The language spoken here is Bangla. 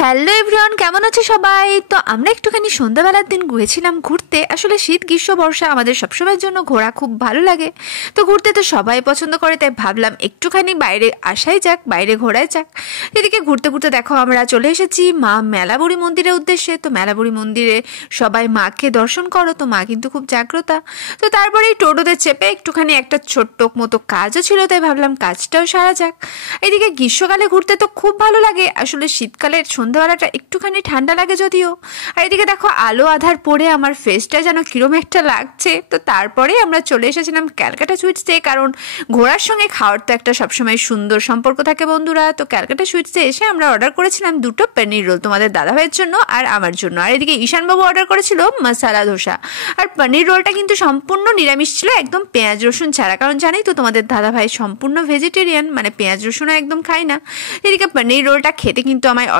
হ্যালো এভরিওয়ান, কেমন আছে সবাই? তো আমরা একটুখানি সন্ধ্যাবেলার দিন গিয়েছিলাম ঘুরতে। আসলে শীত গ্রীষ্ম বর্ষা আমাদের সবসময়ের জন্য ঘোরা খুব ভালো লাগে। তো ঘুরতে তো সবাই পছন্দ করে, তাই ভাবলাম একটুখানি বাইরে আসাই যাক, বাইরে ঘোরাই যাক। এদিকে ঘুরতে ঘুরতে দেখো আমরা চলে এসেছি মা মেলাবুড়ি মন্দিরের উদ্দেশ্যে। তো মেলাবুড়ি মন্দিরে সবাই মাকে দর্শন করো, তো মা কিন্তু খুব জাগ্রতা। তো তারপরে এই টোটোতে চেপে একটুখানি একটা ছোট্ট মতো কাজও ছিল, তাই ভাবলাম কাজটাও সারা যাক। এদিকে গ্রীষ্মকালে ঘুরতে তো খুব ভালো লাগে, আসলে শীতকালের সন্ধ্যাবেলাটা একটুখানি ঠান্ডা লাগে যদিও। আর এদিকে দেখো আলো আধার পড়ে আমার ফেসটা যেন কিরম একটা লাগছে। তো তারপরে আমরা চলে এসেছিলাম ক্যালকাটা সুইটসে, কারণ ঘোরার সঙ্গে খাওয়ার তো একটা সবসময় সুন্দর সম্পর্ক থাকে বন্ধুরা। তো ক্যালকাটা সুইটসে এসে আমরা অর্ডার করেছিলাম দুটো পনির রোল, তোমাদের দাদাভাইয়ের জন্য আর আমার জন্য। আর এদিকে ঈশানবাবু অর্ডার করেছিল মশালা ধোসা। আর পনির রোলটা কিন্তু সম্পূর্ণ নিরামিষ ছিল, একদম পেঁয়াজ রসুন ছাড়া, কারণ জানোই তো তোমাদের দাদাভাই সম্পূর্ণ ভেজিটেরিয়ান, মানে পেঁয়াজ রসুন একদম খায় না। এদিকে পনির রোলটা খেতে কিন্তু আমায়